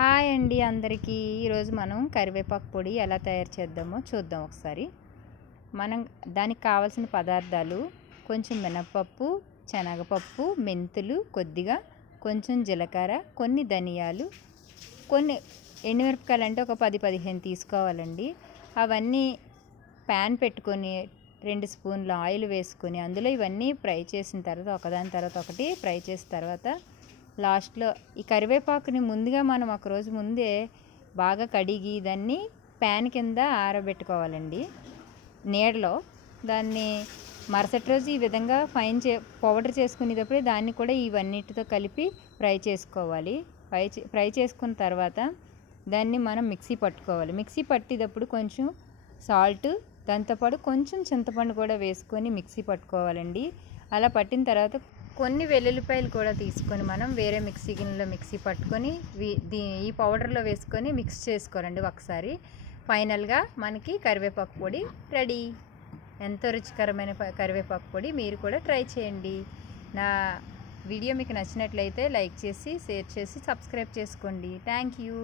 Hi అండి అందరికీ. ఈరోజు మనం కరివేపాకు పొడి ఎలా తయారు చేద్దామో చూద్దాం ఒకసారి. దానికి కావాల్సిన పదార్థాలు కొంచెం మినపప్పు, శనగపప్పు, మెంతులు కొద్దిగా, కొంచెం జీలకర్ర, కొన్ని ధనియాలు, కొన్ని ఎండుమిరపకాయలు అంటే ఒక 10-15 తీసుకోవాలండి. అవన్నీ ప్యాన్ పెట్టుకొని 2 స్పూన్ల ఆయిల్ వేసుకొని అందులో ఇవన్నీ ఫ్రై చేసిన తర్వాత ఒకదాని తర్వాత ఒకటి ఫ్రై చేసిన తర్వాత లాస్ట్లో ఈ కరివేపాకుని ముందుగా మనం ఒకరోజు ముందే బాగా కడిగి దాన్ని ప్యాన్ కింద ఆరబెట్టుకోవాలండి నీడలో. దాన్ని మరుసటి రోజు ఈ విధంగా పౌడర్ చేసుకునేటప్పుడు దాన్ని కూడా ఇవన్నిటితో కలిపి ఫ్రై చేసుకోవాలి. ఫ్రై చేసుకున్న తర్వాత దాన్ని మనం మిక్సీ పట్టుకోవాలి. మిక్సీ పట్టేటప్పుడు కొంచెం సాల్ట్, దాంతోపాటు కొంచెం చింతపండు కూడా వేసుకొని మిక్సీ పట్టుకోవాలండి. అలా పట్టిన తర్వాత కొన్ని వెల్లుల్లిపాయలు కూడా తీసుకొని మనం వేరే మిక్సీ గిన్నెలో మిక్సీ పట్టుకొని ఈ పౌడర్లో వేసుకొని మిక్స్ చేసుకోవాలండి ఒకసారి. ఫైనల్గా మనకి కరివేపాకు పొడి రెడీ. ఎంతో రుచికరమైన కరివేపాకు పొడి మీరు కూడా ట్రై చేయండి. నా వీడియో మీకు నచ్చినట్లయితే లైక్ చేసి, షేర్ చేసి, సబ్స్క్రైబ్ చేసుకోండి. Thank you.